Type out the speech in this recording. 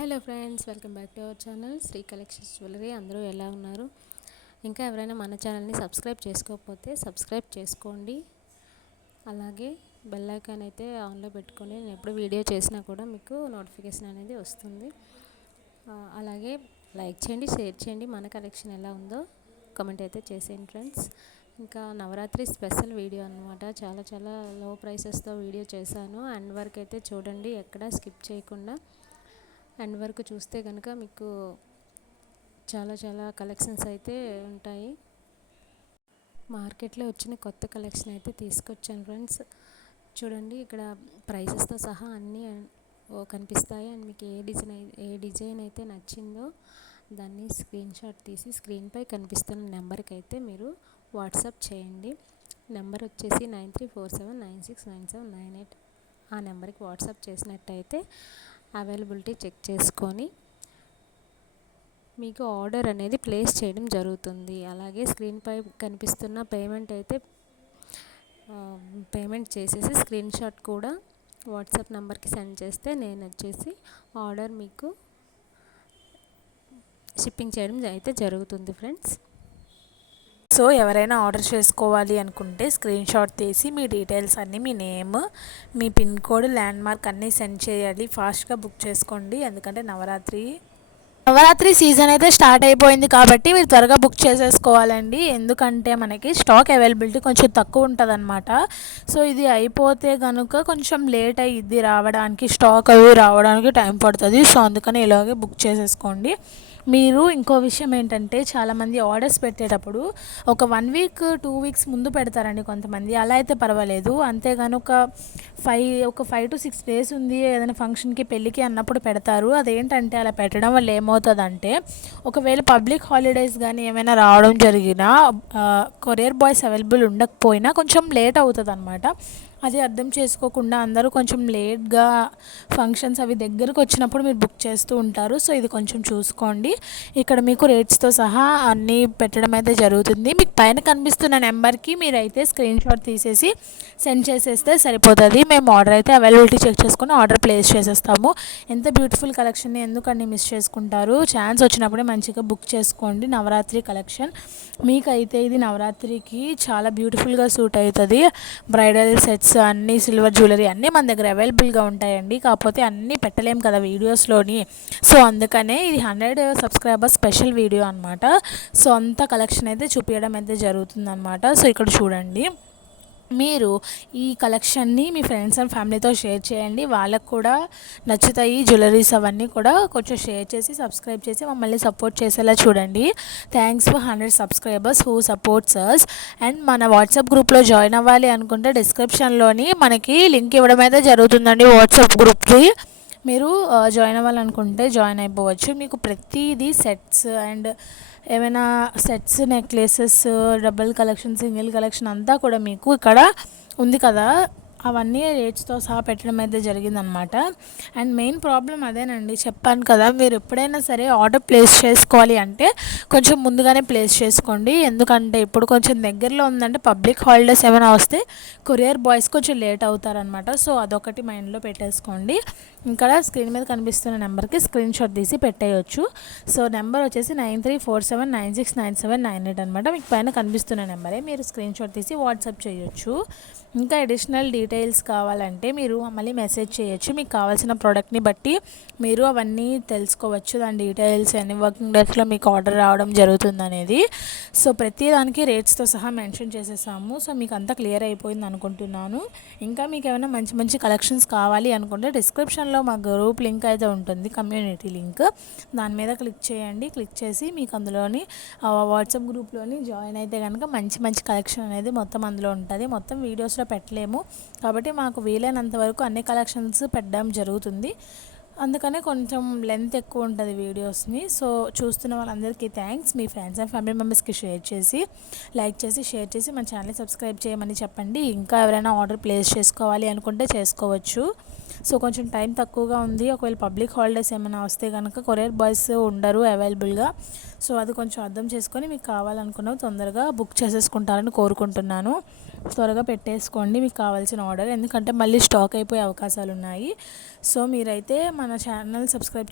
Hello friends, welcome back to our channel Shri collections jewellery. అందరూ ఎలా ఉన్నారు? ఇంకా ఎవరైనా మన ఛానల్ని సబ్స్క్రైబ్ చేసుకోకపోతే సబ్స్క్రైబ్ చేసుకోండి. అలాగే బెల్ ఐకాన్ అయితే ఆన్లో పెట్టుకోండి. నేను ఎప్పుడు వీడియో చేసినా కూడా మీకు నోటిఫికేషన్ అనేది వస్తుంది. అలాగే లైక్ చేయండి, షేర్ చేయండి. మన కలెక్షన్ ఎలా ఉందో కామెంట్ అయితే చేసేయండి ఫ్రెండ్స్. ఇంకా నవరాత్రి స్పెషల్ వీడియో అనమాట. చాలా చాలా లో ప్రైసెస్తో వీడియో చేశాను. అండ్ వరకు అయితే చూడండి, ఎక్కడ స్కిప్ చేయకుండా అండ్ వరకు చూస్తే కనుక మీకు చాలా చాలా కలెక్షన్స్ అయితే ఉంటాయి. మార్కెట్లో వచ్చిన కొత్త కలెక్షన్ అయితే తీసుకొచ్చాను ఫ్రెండ్స్. చూడండి, ఇక్కడ ప్రైసెస్తో సహా అన్నీ కనిపిస్తాయి. అండ్ మీకు ఏ డిజైన్ అయితే నచ్చిందో దాన్ని స్క్రీన్ షాట్ తీసి స్క్రీన్పై కనిపిస్తున్న నెంబర్కి అయితే మీరు వాట్సాప్ చేయండి. నెంబర్ వచ్చేసి 9347969798. ఆ నెంబర్కి వాట్సాప్ చేసినట్టయితే అవైలబిలిటీ చెక్ చేసుకొని మీకు ఆర్డర్ అనేది ప్లేస్ చేయడం జరుగుతుంది. అలాగే స్క్రీన్పై కనిపిస్తున్న పేమెంట్ చేసేసి స్క్రీన్ షాట్ కూడా వాట్సాప్ నెంబర్కి సెండ్ చేస్తే నేను వచ్చేసి ఆర్డర్ మీకు షిప్పింగ్ చేయడం అయితే జరుగుతుంది ఫ్రెండ్స్. సో ఎవరైనా ఆర్డర్ చేసుకోవాలి అనుకుంటే స్క్రీన్ షాట్ తీసి మీ డీటెయిల్స్ అన్నీ, మీ నేమ్, మీ పిన్ కోడ్, ల్యాండ్ మార్క్ అన్నీ సెండ్ చేయాలి. ఫాస్ట్గా బుక్ చేసుకోండి, ఎందుకంటే నవరాత్రి సీజన్ అయితే స్టార్ట్ అయిపోయింది కాబట్టి మీరు త్వరగా బుక్ చేసేసుకోవాలండి. ఎందుకంటే మనకి స్టాక్ అవైలబిలిటీ కొంచెం తక్కువ ఉంటుంది అనమాట. సో ఇది అయిపోతే కనుక కొంచెం లేట్ అయ్యిద్ది రావడానికి, స్టాక్ అవి రావడానికి టైం పడుతుంది. సో అందుకని ఇలాగే బుక్ చేసేసుకోండి. మీరు ఇంకో విషయం ఏంటంటే, చాలామంది ఆర్డర్స్ పెట్టేటప్పుడు ఒక 1 వీక్ 2 వీక్స్ ముందు పెడతారండి కొంతమంది. అలా అయితే పర్వాలేదు. అంతేగాని ఒక 5 to 6 డేస్ ఉంది ఏదైనా ఫంక్షన్కి, పెళ్ళికి అన్నప్పుడు పెడతారు. అదేంటంటే అలా పెట్టడం వల్ల ఏమవుతుందంటే, ఒకవేళ పబ్లిక్ హాలిడేస్ కానీ ఏమైనా రావడం జరిగినా కొరియర్ బాయ్స్ అవైలబుల్ ఉండకపోయినా కొంచెం లేట్ అవుతుంది అనమాట. అది అర్థం చేసుకోకుండా అందరూ కొంచెం లేట్గా ఫంక్షన్స్ అవి దగ్గరకు వచ్చినప్పుడు మీరు బుక్ చేస్తూ ఉంటారు. సో ఇది కొంచెం చూసుకోండి. ఇక్కడ మీకు రేట్స్తో సహా అన్నీ పెట్టడం అయితే జరుగుతుంది. మీకు పైన కనిపిస్తున్న నెంబర్కి మీరైతే స్క్రీన్ షాట్ తీసేసి సెండ్ చేసేస్తే సరిపోతుంది. మేము ఆర్డర్ అయితే అవైలబిలిటీ చెక్ చేసుకుని ఆర్డర్ ప్లేస్ చేసేస్తాము. ఎంత బ్యూటిఫుల్ కలెక్షన్ని ఎందుకని మిస్ చేసుకుంటారు? ఛాన్స్ వచ్చినప్పుడే మంచిగా బుక్ చేసుకోండి. నవరాత్రి కలెక్షన్ మీకైతే ఇది నవరాత్రికి చాలా బ్యూటిఫుల్గా సూట్ అవుతుంది. బ్రైడల్ సెట్స్ అన్నీ, సిల్వర్ జ్యువెలరీ అన్నీ మన దగ్గర అవైలబుల్గా ఉంటాయండి. కాకపోతే అన్నీ పెట్టలేం కదా వీడియోస్లోని. సో అందుకనే ఇది 100 సబ్స్క్రైబర్స్ స్పెషల్ వీడియో అనమాట. సో అంత కలెక్షన్ అయితే చూపించడం అయితే జరుగుతుంది అనమాట. సో ఇక్కడ చూడండి, మీరు ఈ కలెక్షన్ని మీ ఫ్రెండ్స్ అండ్ ఫ్యామిలీతో షేర్ చేయండి. వాళ్ళకు కూడా నచ్చుతాయి జ్యువెలరీస్ అవన్నీ కూడా. కొంచెం షేర్ చేసి సబ్స్క్రైబ్ చేసి మమ్మల్ని సపోర్ట్ చేసేలా చూడండి. Thanks for 100 subscribers who supports us. And మన వాట్సాప్ గ్రూప్లో జాయిన్ అవ్వాలి అనుకుంటే డిస్క్రిప్షన్లోని మనకి లింక్ ఇవ్వడం అయితే జరుగుతుందండి. వాట్సాప్ గ్రూప్కి మీరు జాయిన్ అవ్వాలనుకుంటే జాయిన్ అయిపోవచ్చు. మీకు ప్రతిదీ సెట్స్ అండ్ ఏమైనా sets, necklaces, double collection, single collection అంతా కూడా మీకు ఇక్కడ ఉంది కదా, అవన్నీ రేట్స్తో సహా పెట్టడం అయితే జరిగిందనమాట. అండ్ మెయిన్ ప్రాబ్లం అదేనండి, చెప్పాను కదా, మీరు ఎప్పుడైనా సరే ఆర్డర్ ప్లేస్ చేసుకోవాలి అంటే కొంచెం ముందుగానే ప్లేస్ చేసుకోండి. ఎందుకంటే ఇప్పుడు కొంచెం దగ్గరలో ఉందంటే పబ్లిక్ హాలిడేస్ ఏమైనా వస్తే కొరియర్ బాయ్స్ కొంచెం లేట్ అవుతారనమాట. సో అదొకటి మైండ్లో పెట్టేసుకోండి. ఇక్కడ స్క్రీన్ మీద కనిపిస్తున్న నెంబర్కి స్క్రీన్ షాట్ తీసి పెట్టేయచ్చు. సో నెంబర్ వచ్చేసి 9347969798 అనమాట. మీకు పైన కనిపిస్తున్న నెంబరే. మీరు స్క్రీన్ షాట్ తీసి వాట్సాప్ చేయొచ్చు. ఇంకా అడిషనల్ డీటెయిల్స్ కావాలంటే మీరు మళ్ళీ మెసేజ్ చేయొచ్చు. మీకు కావాల్సిన ప్రోడక్ట్ని బట్టి మీరు అవన్నీ తెలుసుకోవచ్చు. దాని డీటెయిల్స్ ఎన్ని వర్కింగ్ డేస్లో మీకు ఆర్డర్ రావడం జరుగుతుంది అనేది. సో ప్రతి దానికి రేట్స్తో సహా మెన్షన్ చేసేసాము. సో మీకు అంతా క్లియర్ అయిపోయింది అనుకుంటున్నాను. ఇంకా మీకు ఏమైనా మంచి మంచి కలెక్షన్స్ కావాలి అనుకుంటే డిస్క్రిప్షన్లో మా గ్రూప్ లింక్ అయితే ఉంటుంది, కమ్యూనిటీ లింక్. దాని మీద క్లిక్ చేయండి. క్లిక్ చేసి మీకు అందులోని వాట్సాప్ గ్రూప్లోని జాయిన్ అయితే కనుక మంచి మంచి కలెక్షన్ అనేది మొత్తం అందులో ఉంటుంది. మొత్తం వీడియోస్లో పెట్టలేము కాబట్టి మాకు వీలైనంత వరకు అన్ని కలెక్షన్స్ పెట్టడం జరుగుతుంది. అందుకనే కొంచెం లెంత్ ఎక్కువ ఉంటుంది వీడియోస్ని. సో చూస్తున్న వాళ్ళందరికీ thanks. Me friends and family మెంబర్స్కి షేర్ చేసి, లైక్ చేసి, షేర్ చేసి మన ఛానల్ని సబ్స్క్రైబ్ చేయమని చెప్పండి. ఇంకా ఎవరైనా ఆర్డర్ ప్లేస్ చేసుకోవాలి అనుకుంటే చేసుకోవచ్చు. సో కొంచెం టైం తక్కువగా ఉంది. ఒకవేళ పబ్లిక్ హాలిడేస్ ఏమైనా వస్తే కనుక కొరియర్ బాయ్స్ ఉండరు అవైలబుల్గా. సో అది కొంచెం అర్థం చేసుకొని మీకు కావాలనుకున్నవి తొందరగా బుక్ చేసేసుకుంటారని కోరుకుంటున్నాను. త్వరగా పెట్టేసుకోండి మీకు కావాల్సిన ఆర్డర్, ఎందుకంటే మళ్ళీ స్టాక్ అయిపోయే అవకాశాలు ఉన్నాయి. సో మీరైతే మన ఛానల్ సబ్స్క్రైబ్